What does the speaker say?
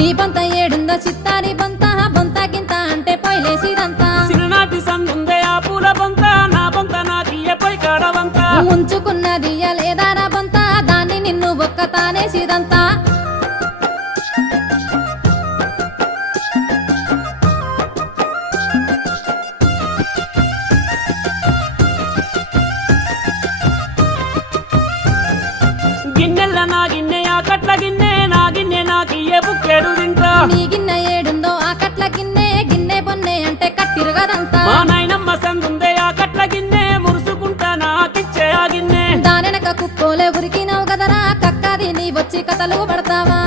నీ బొంత ఏడుందో చిత్తాని బొంత బొంతకింత అంటే పొయ్యిలేసిదంతా చిన్ననాటి సందుందే ఆ పూల బొంత నా బొంత నాకియ్య పోయి కాడవంత ముంచుకున్నది లేదారా బొంత దాన్ని నిన్ను ఒక్క తానేసిదంతా గిన్నెల నా గిన్నె ఆ కట్ల గిన్నె నా గిన్నె నాకియ్యే బుక్కెడు తింటా నీ గిన్నె ఏడుందో ఆ కట్ల గిన్నె గిన్నె బొన్నె అంటే కట్టిరుగదంతా మా నాయనమ్మ సందుందే ఆ కట్ల గిన్నె మురుసుకుంటా నాకిచ్చే ఆ గిన్నె దానెనక కుక్కోలే ఉరికినావు కదరా కక్కది నీ వచ్చి కథలు పడతావా